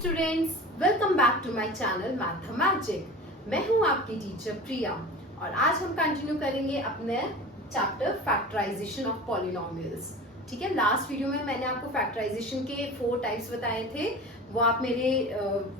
Students, welcome back to my channel mathematic. मैं हूं आपकी टीचर प्रिया और आज हम कंटिन्यू करेंगे अपने चैप्टर फैक्टराइजेशन ऑफ पॉलिनोमियल्स। ठीक है, लास्ट वीडियो में मैंने आपको फैक्टराइजेशन के 4 टाइप्स बताए थे, वो आप मेरे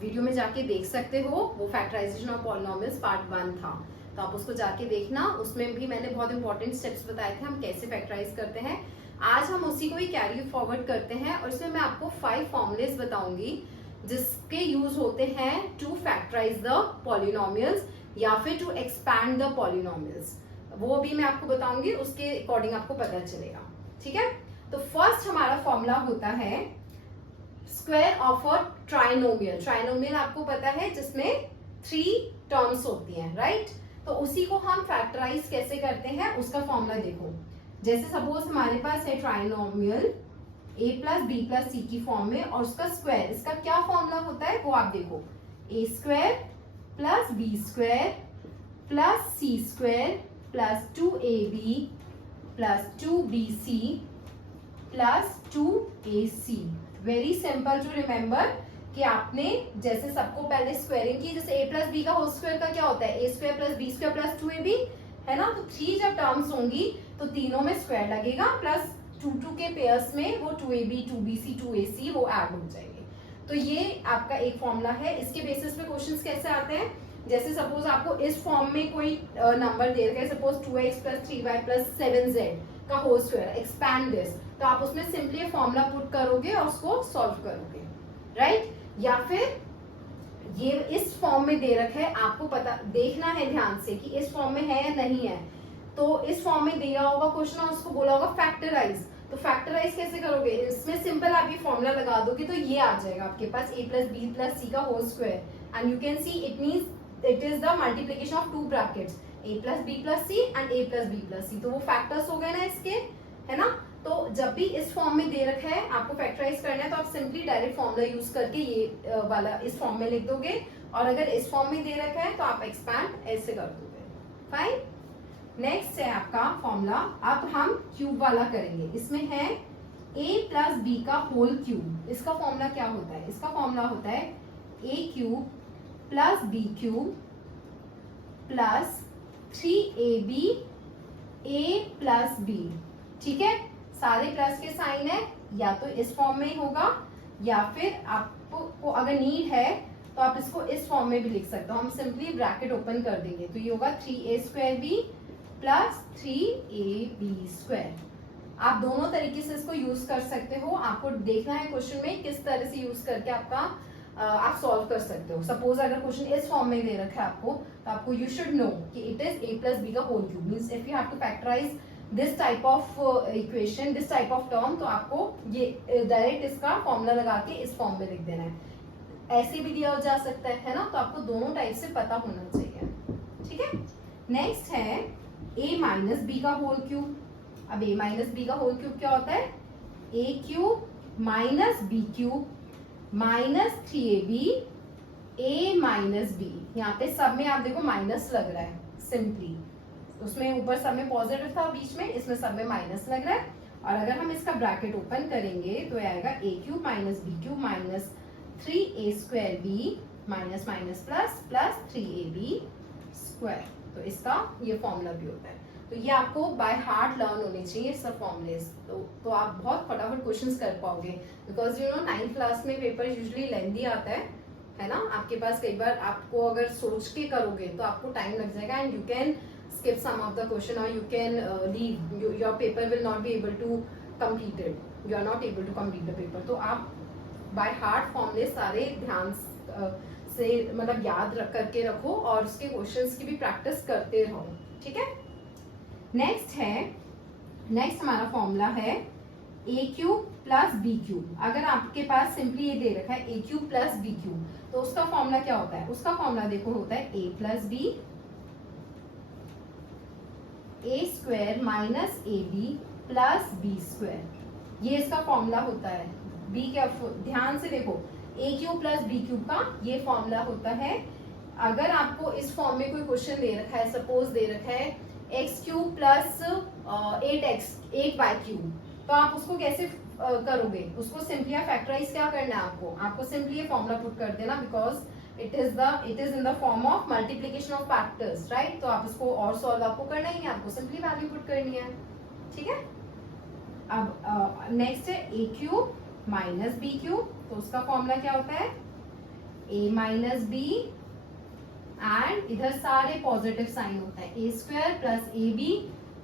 वीडियो में जाके देख सकते हो। वो फैक्टराइजेशन ऑफ पॉलिनोमियल्स पार्ट 1 था, तो आप उसको जाके देखना। उसमें भी मैंने बहुत इंपॉर्टेंट स्टेप्स बताए थे हम कैसे फैक्टराइज करते हैं। आज हम उसी को ही कैरी फॉरवर्ड करते हैं और इसमें मैं आपको 5 फॉर्मूलेस बताऊंगी जिसके यूज होते हैं टू फैक्टराइज द पॉलिनोमियल्स या फिर टू एक्सपैंड द पॉलिनोमियल्स। वो भी मैं आपको बताऊंगी, उसके अकॉर्डिंग आपको पता चलेगा। ठीक है, तो फर्स्ट हमारा फॉर्मूला होता है square of a trinomial. Trinomial आपको पता है जिसमें 3 टर्म्स होती हैं, राइट? तो उसी को हम फैक्टराइज कैसे करते हैं उसका फॉर्मूला देखो। जैसे सपोज हमारे पास है trinomial a plus b plus c की फॉर्म में और उसका स्क्वायर, इसका क्या फॉर्मूला होता है वो आप देखो। a square plus B square plus C square plus 2ab plus 2bc plus 2ac। Very simple to remember कि आपने जैसे सबको पहले स्क्वायरिंग की, जैसे a प्लस बी का होल स्क्वायर का क्या होता है a square plus B square plus 2ab, है ना? तो 3 जब टर्म्स होंगी तो तीनों में स्क्वायर लगेगा, प्लस 2 के पेयर्स में वो 2ab 2bc 2ac वो ऐड हो जाएंगे। तो ये आपका एक फॉर्मूला है। इसके बेसिस पे क्वेश्चंस कैसे आते हैं, जैसे सपोज आपको इस फॉर्म में कोई नंबर दे रखा है, suppose 2x plus 3y plus 7z का होल स्क्वायर, एक्सपैंड दिस, तो आप उसमें सिंपली फॉर्मूला पुट करोगे और उसको सॉल्व करोगे, राइट? या फिर ये इस फॉर्म में दे रखा है, आपको पता देखना है ध्यान से कि इस फॉर्म में है या नहीं है। तो इस फॉर्म में दिया होगा क्वेश्चन और उसको बोला होगा फैक्टराइज, तो फैक्टराइज कैसे करोगे? इसमें सिंपल आप ये फॉर्मूला लगा दोगे तो ये आ जाएगा आपके पास a plus b plus c का whole square and you can see it means it is the multiplication of 2 brackets a plus b plus c and a plus b plus c. तो वो फैक्टर्स हो गए ना इसके, है ना? तो जब भी इस फॉर्म में दे रखा है आपको फैक्टराइज करना है तो आप सिंपली डायरेक्ट फॉर्मूला यूज करके ये वाला इस फॉर्म में लिख दोगे, और अगर इस फॉर्म में दे रखा है तो आप एक्सपैंड ऐसे कर दोगे। फाइन। नेक्स्ट है आपका फॉर्मूला, अब हम क्यूब वाला करेंगे। इसमें है a प्लस बी का होल क्यूब। इसका फॉर्मूला क्या होता है? इसका फॉर्मूला होता है a cube plus B cube plus 3ab a plus b। ठीक है, सारे प्लस के साइन है, या तो इस फॉर्म में ही होगा या फिर आपको अगर नीड है तो आप इसको इस फॉर्म में भी लिख सकते हो। हम सिंपली ब्रैकेट ओपन कर देंगे तो ये होगा 3a square B plus 3ab square. आप दोनों तरीके से इसको यूज कर सकते हो। आपको देखना है क्वेश्चन में किस तरह से यूज करके आपका आप सॉल्व कर सकते हो। सपोज अगर क्वेश्चन इस फॉर्म में दे रखा है आपको, तो आपको यू शुड नो कि it is a plus B का whole cube. Means if you have to factorise this type of equation, this type of term, तो आपको ये डायरेक्ट इसका फॉर्मूला लगा के इस फॉर्म में लिख देना है। ऐसे भी दिया जा सकता है ना? तो आपको दोनों टाइप से पता होना चाहिए। ठीक है, नेक्स्ट है a माइनस बी का होल क्यूब। अब a माइनस बी का होल क्यूब क्या होता है? a cube minus B cube minus 3ab a minus B. यहाँ पे सब में आप देखो माइनस लग रहा है, सिंपली उसमें ऊपर सब में पॉजिटिव था, बीच में इसमें सब में माइनस लग रहा है। और अगर हम इसका ब्रैकेट ओपन करेंगे तो आएगा a cube minus B cube minus 3a square B minus minus plus plus 3ab square. तो इसका ये फॉर्मूला भी होता है। तो ये आपको बाय हार्ट लर्न होने चाहिए सब फॉर्मूलेस, तो आप बहुत फटाफट क्वेश्चंस कर पाओगे। Because you know 9th class में पेपर यूजुअली लेंथी आता है ना? आपके पास कई बार आपको अगर सोच के करोगे तो आपको टाइम लग जाएगा and you can skip some of the question or you can leave, your paper will not be able to complete it, you are not able to complete the paper। तो आप by heart फॉर्मूले सारे ध्यान से मतलब याद रख करके रखो और उसके क्वेश्चंस की भी प्रैक्टिस करते रहो। ठीक है, नेक्स्ट हमारा फॉर्मूला है a cube plus B cube. अगर आपके पास सिंपली ये दे रखा है a cube plus B cube, तो उसका फॉर्मूला क्या होता है? उसका फॉर्मूला देखो होता है a plus B a square minus ab plus b square. ये इसका फॉर्मूला होता है। b क्या, ध्यान से देखो, a cube plus B cube का ये फॉर्मूला होता है। अगर आपको इस फॉर्म में कोई क्वेश्चन दे रखा है, सपोज दे रखा है x cube plus 8y cube, तो आप उसको कैसे करोगे उसको सिंपली फैक्टराइज क्या करना है आपको सिंपली ये फॉर्मूला पुट कर देना, because it is in the form of multiplication of factors, right. तो आप इसको और सॉल्व आपको करना ही है, आपको सिंपली वैल्यू पुट करनी है, ठीक है। अब नेक्स्ट है ए क्यूब माइनस बी क्यूब, तो उसका फॉर्मूला क्या होता है ए माइनस बी, एंड इधर सारे पॉजिटिव साइन होता है, a square plus a B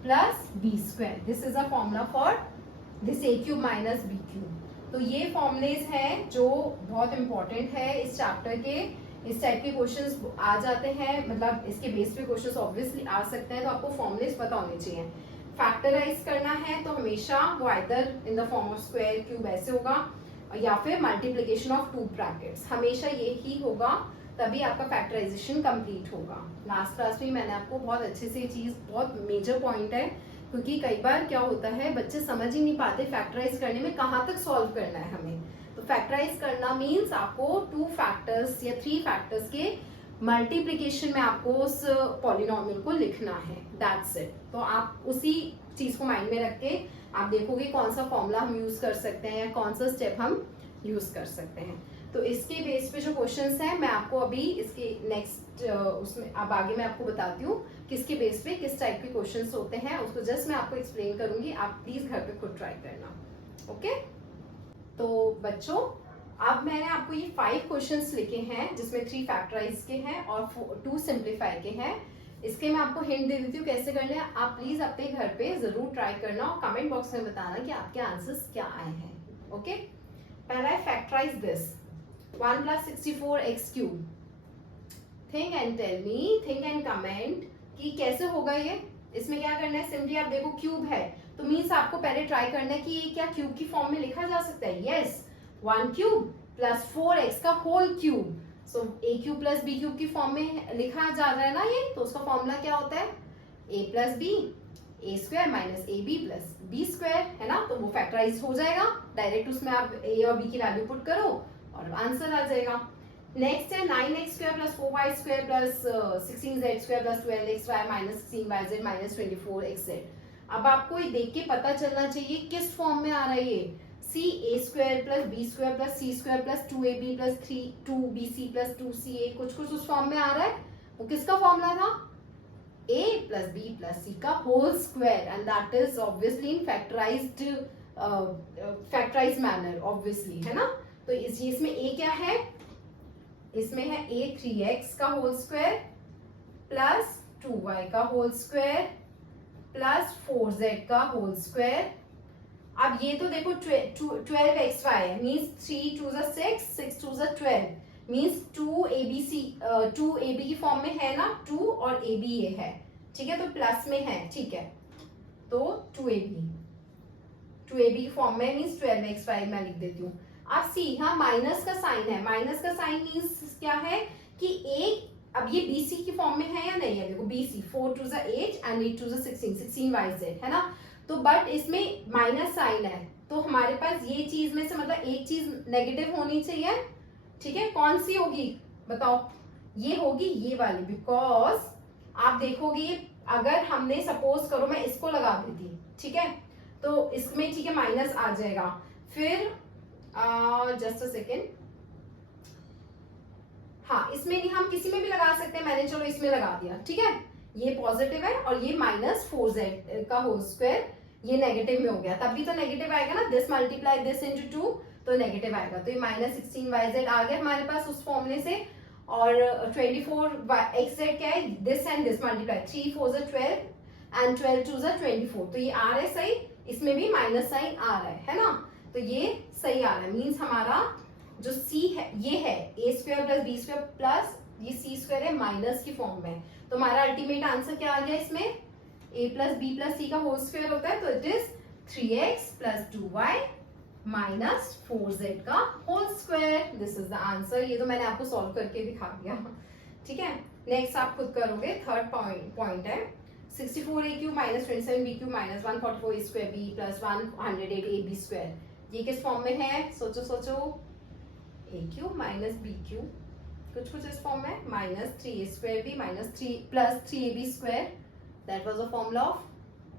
plus B square. This is a formula for this a cube minus B cube. तो ये फॉर्मुलेज हैं जो बहुत इंपॉर्टेंट है इस चैप्टर के। इस टाइप के क्वेश्चंस आ जाते हैं, मतलब इसके बेस पे क्वेश्चंस ऑब्वियसली आ सकते हैं, तो आपको फॉर्मुलेज पता होने चाहिए। फैक्टराइज करना है तो हमेशा वो either in the form of square cube ऐसे होगा, या फिर मल्टीप्लीकेशन ऑफ टू ब्रैकेट्स, हमेशा ये ही होगा, तभी आपका फैक्टराइजेशन कंप्लीट होगा। लास्ट क्लास में मैंने आपको बहुत अच्छे से ये चीज, बहुत मेजर पॉइंट है, क्योंकि कई बार क्या होता है बच्चे समझ ही नहीं पाते फैक्टराइज करने में कहाँ तक सॉल्व करना है हमें। तो फैक्टराइज करना मीन्स आपको 2 फैक्टर्स या 3 फैक्टर्स के मल्टीप्लीकेशन में आपको उस पॉलिनोमियल को लिखना है, दैट्स इट। तो आप उसी चीज को माइंड में रख के आप देखोगे कौन सा फॉर्मूला हम यूज कर सकते हैं या कौन सा स्टेप हम यूज कर सकते हैं। तो इसके बेस पे जो क्वेश्चंस हैं मैं आपको अभी इसके नेक्स्ट उसमें अब आगे मैं आपको बताती हूँ किसके बेस पे किस टाइप के क्वेश्चंस होते हैं, उसको जस्ट मैं आपको एक्सप्लेन करूंगी, आप प्लीज घर पे खुद ट्राई करना, ओके। तो बच्चों अब मैंने आपको ये 5 क्वेश्चंस लिखे हैं, जिसमें 3 फैक्टराइज के हैं और 2 सिंप्लीफाई के हैं। इसके मैं आपको हिंट दे देती हूँ कैसे करने हैं, आप प्लीज अपने घर पे जरूर ट्राई करना और कमेंट बॉक्स में बताना कि आपके आंसर्स क्या आए हैं, ओके। पहला है factorise this 1 plus 64x cube। Think and tell me, think and comment कि कैसे होगा ये। इसमें क्या करना है, सिंपली आप देखो क्यूब है तो मीन्स आपको पहले ट्राई करना है कि ये क्या क्यूब की फॉर्म में लिखा जा सकता है। यस, 1 क्यूब प्लस 4x का whole cube, so a cube plus b cube की फॉर्म में लिखा जा रहा है ना ये, तो उसका फॉर्मूला क्या होता है a plus B, A square minus A B plus B square, है ना। तो वो फैक्टराइज हो जाएगा डायरेक्ट, उसमें आप a और b की वैल्यू पुट करो और आंसर आ जाएगा। नेक्स्ट है 9x square plus 4y square plus 16z square plus 12xy minus 16yz minus 24xz। अब आपको ये देख के पता चलना चाहिए किस फॉर्म में आ रहा है ये, see a square plus B square plus C square plus 2ab plus 2bc plus 2ca, कुछ उस फॉर्म में आ रहा है। वो किसका फॉर्मूला था, a plus b plus c का whole square, and that is obviously in factorised manner, obviously, है ना। तो इसमें a क्या है, इसमें है a 3x का होल स्क्वायर प्लस 2y का होल स्क्वायर प्लस 4z का होल स्क्वायर। अब ये तो देखो 12xy है, मीन्स 3 2 6 6 2 12, मीन्स 2ab की फॉर्म में है ना, 2 और ab ये है, ठीक है, तो प्लस में है, ठीक है। तो 2ab की फॉर्म में मीन्स 12xy मैं लिख देती हूँ। अब सी, हाँ माइनस का साइन है, माइनस का साइन मीन्स क्या है कि एक, अब ये BC की फॉर्म में है या नहीं है, देखो BC 4 2 8 एंड 8 2 16 16yz, है ना। तो बट इसमें माइनस साइन है, तो हमारे पास ये चीज में से मतलब एक चीज नेगेटिव होनी चाहिए, ठीक है। कौन सी होगी बताओ, ये होगी ये वाली, बिकॉज आप देखोगे अगर हमने सपोज करो मैं इसको लगा देती, ठीक है, तो इसमें ठीक है माइनस आ जाएगा, फिर जस्ट अ सेकेंड, हाँ इसमें नहीं, हम किसी में भी लगा सकते हैं, मैंने चलो इसमें लगा दिया, ठीक है। ये पॉजिटिव है और ये माइनस 4z का होल स्क्वायर, ये नेगेटिव में हो गया, तब भी तो नेगेटिव आएगा ना, दिस मल्टीप्लाई दिस इनटू 2 तो नेगेटिव आएगा, तो ये माइनस 16yz आ गया हमारे पास उस फॉर्मूले से। और 24xz क्या है, this and this multiply 3 4 12 and 12 2 24, तो ये आ रहा है सही, इसमें भी माइनस साइन आ रहा है ना, तो ये सही आ रहा है। मीन्स हमारा जो c है ये है a square plus b square plus ये c स्क्वायर है माइनस की फॉर्म में, तो हमारा अल्टीमेट आंसर क्या आ गया, इसमें a plus b plus c का होल स्क्वायर होता है, तो it is 3x plus 2y minus 4z का whole square, this is the answer. ये तो मैंने आपको सॉल्व करके दिखा दिया, ठीक है। नेक्स्ट आप खुद करोगे, थर्ड पॉइंट है 64a cube minus 27b cube minus 144a square b plus 108ab square, ये किस फॉर्म में है, सोचो सोचो, a cube minus b cube, कुछ इस फॉर्म में, minus 3a square b minus 3 plus 3ab square, that was a formula of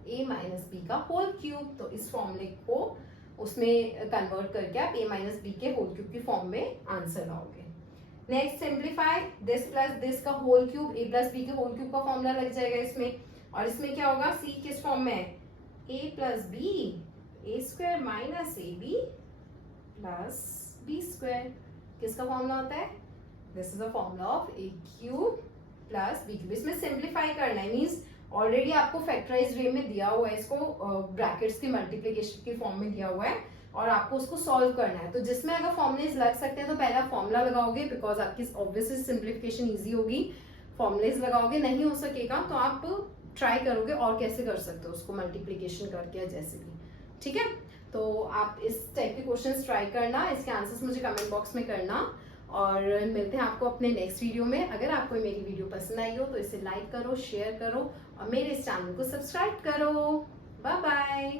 a minus b का होल क्यूब। तो इस फॉर्मूले को उसमें कन्वर्ट करके आप a माइनस बी के होल क्यूब की फॉर्म में आंसर लाओगे। Next simplify this plus this का whole cube, a plus b के होल क्यूब का फॉर्मूला लग जाएगा इसमें, और इसमें क्या होगा, c किस फॉर्म में है, a plus B A square minus A B plus B square, किसका फॉर्मूला होता है, this is the formula of a cube plus B cube. इसमें सिंप्लीफाई करना है, मीन्स ऑलरेडी आपको फैक्टराइज वे में दिया हुआ है, इसको ब्रैकेट्स की मल्टीप्लिकेशन की फॉर्म में दिया हुआ है और आपको उसको सॉल्व करना है। तो जिसमें अगर फॉर्मुलेज लग सकते हैं तो पहले आप फॉर्मूला लगाओगे, बिकॉज आपकी ऑब्वियसली सिंप्लीफिकेशन इजी होगी, फॉर्मुलेज लगाओगे, नहीं हो सकेगा तो आप ट्राई करोगे और कैसे कर सकते हो उसको मल्टीप्लिकेशन करके या जैसे भी, ठीक है। तो आप इस टाइप के क्वेश्चंस ट्राई करना, इसके आंसर्स मुझे कमेंट बॉक्स में करना, और मिलते हैं आपको अपने नेक्स्ट वीडियो में। अगर आपको मेरी वीडियो पसंद आई हो तो इसे लाइक करो, शेयर करो और मेरे इस चैनल को सब्सक्राइब करो। Bye bye.